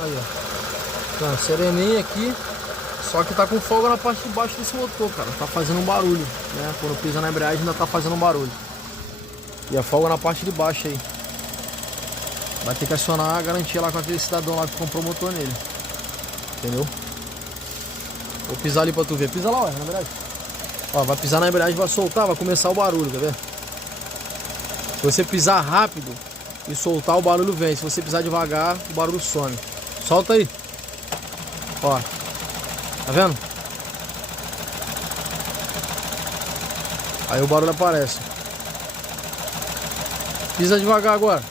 Aí, ó. Então, sereninha aqui. Só que tá com folga na parte de baixo desse motor, cara. Tá fazendo um barulho, né? Quando pisa na embreagem ainda tá fazendo um barulho. E a folga na parte de baixo aí. Vai ter que acionar a garantia lá com aquele cidadão lá que comprou o motor nele. Entendeu? Vou pisar ali pra tu ver. Pisa lá, ó, na embreagem. Ó, vai pisar na embreagem, vai soltar, vai começar o barulho, quer ver? Se você pisar rápido e soltar, o barulho vem. Se você pisar devagar, o barulho some. Solta aí. Ó. Tá vendo? Aí o barulho aparece. Pisa devagar agora.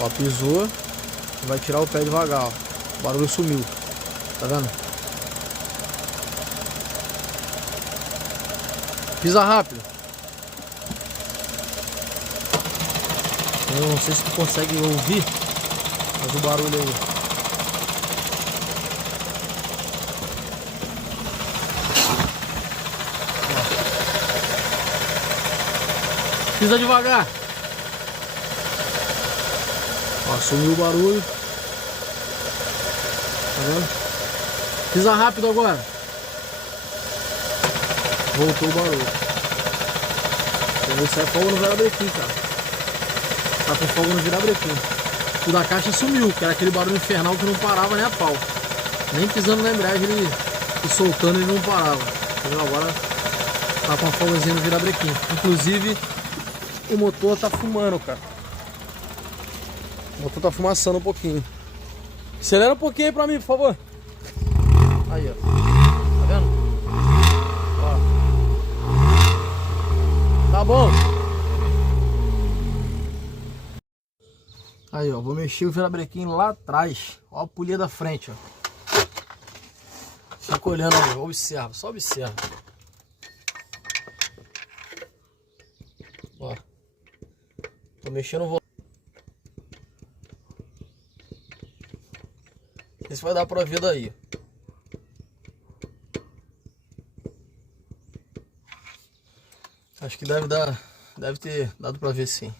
Ó, pisou. Vai tirar o pé devagar, ó. O barulho sumiu. Tá vendo? Pisa rápido. Eu não sei se tu consegue ouvir, mas o barulho aí. Pisa devagar. Ó, sumiu o barulho. Tá vendo? Pisa rápido agora. Voltou o barulho. Isso é fogo no virabrequim, cara. Tá com fogo no virabrequim. O da caixa sumiu, que era aquele barulho infernal que não parava nem a pau. Nem pisando na embreagem ele e soltando ele não parava. Entendeu? Agora tá com a folgazinha no virabrequim. Inclusive o motor tá fumando, cara. O motor tá fumaçando um pouquinho. Acelera um pouquinho aí pra mim, por favor. Aí, ó. Tá vendo? Ó. Tá bom. Aí, ó. Vou mexer o virabrequim lá atrás. Ó a polia da frente, ó. Fica olhando aí. Observa. Só observa. Ó. Tô mexendo o volante. Esse vai dar pra ver daí. Acho que deve ter dado pra ver sim.